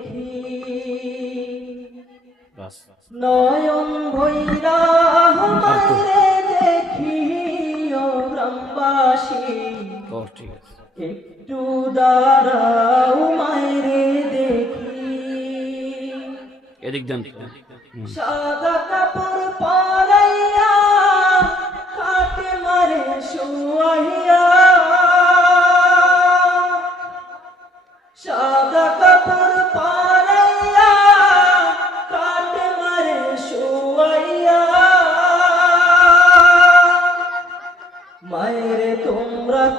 দেখি। নয়ন ভৈরা দেখি ও গ্রামবাসী। একটু দাঁড়াও মায়েরে দেখি। এদিক দেন। সাদা কাপড় পরাইয়া খাটে মারে শুয়াইয়া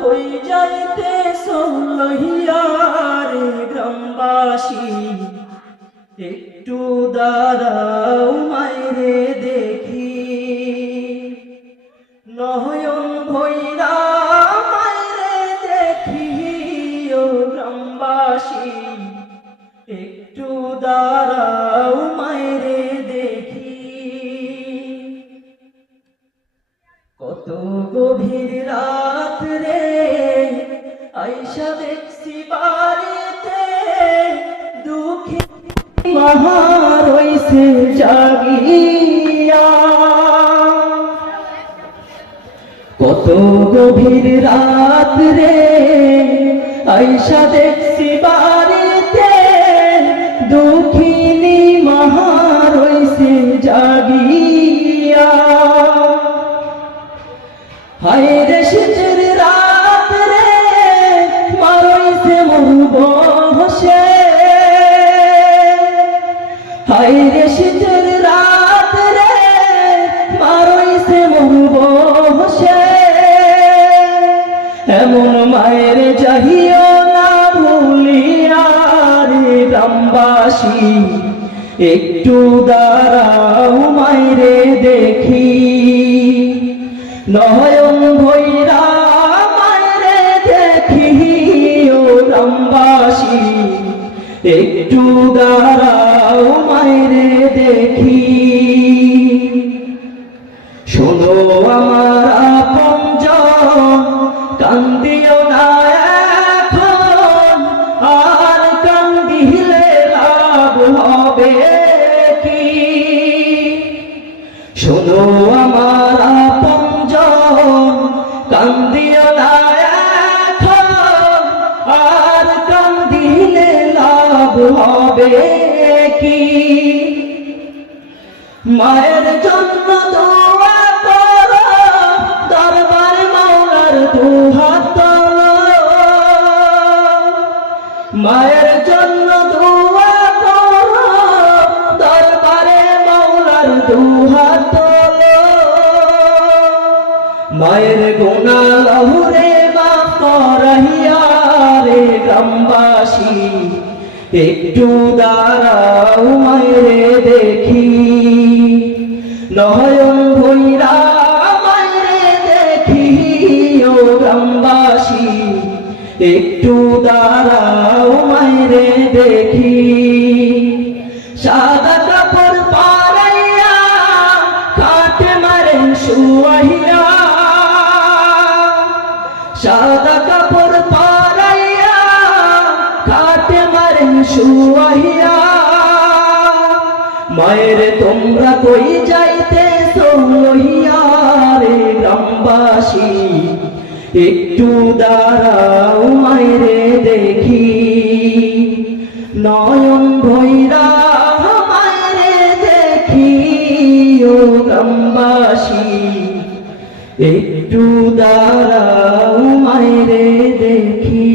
কই যাইতে সোলহিয়া রে গ্রামবাসী। একটু দাঁড়াও মায়েরে দেখি। নয়ন ভৈরা মায়েরে দেখি ও গ্রামবাসী। একটু দাঁড়াও মায়েরে দেখি। কত গভীর রে আইসা দেখছি বাড়িতে দুঃখী মহার হইছে জাগিয়া। কত গভীর রাত রে আইসা দেখছি হায় রে শীতের রাত রে, মারইছে মরব এমন মায়ের চাহিও না ভুলিয়া রে গ্রামবাসী, একটু দাঁড়াও মায়েরে দেখি। নয়ন ভৈরা মায়েরে দেখি ও রামবাসী একটু দাঁড়াও কান্দিও না আর কান্দিলে লাভ হবে কি? শোনো আমার আপনজন কান্দিও না এখন, আর কান্দিলে লাভ হবে মায়ের জন্য দোয়া দুহাত তোলো। মায়ের জন্য দোয়া করো দরবারে মাওলার দুহাত তোলো। মায়ের গোনা লহুরে মা করহিয়া রে গ্রামবাসী একটু দাঁড়াও মায়েরে দেখি নয়ন একটু দাঁড়াও মায়েরে দেখি। সাদা কাপড় পারাইয়া কাটে মারেন শুয়াইয়া সাদা কাপড় পারাইয়া কাটে মারেন শুয়াইয়া মায়ের তোমরা কই যাইতে সইয়া রে গ্রামবাসী? একটু দাঁড়াও মায়েরে দেখি। নয়ন ভৈরা মায়েরে দেখি, ও গ্রামবাসী। একটু দাঁড়াও মায়েরে দেখি।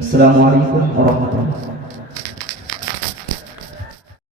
আসসালামু আলাইকুম ওয়া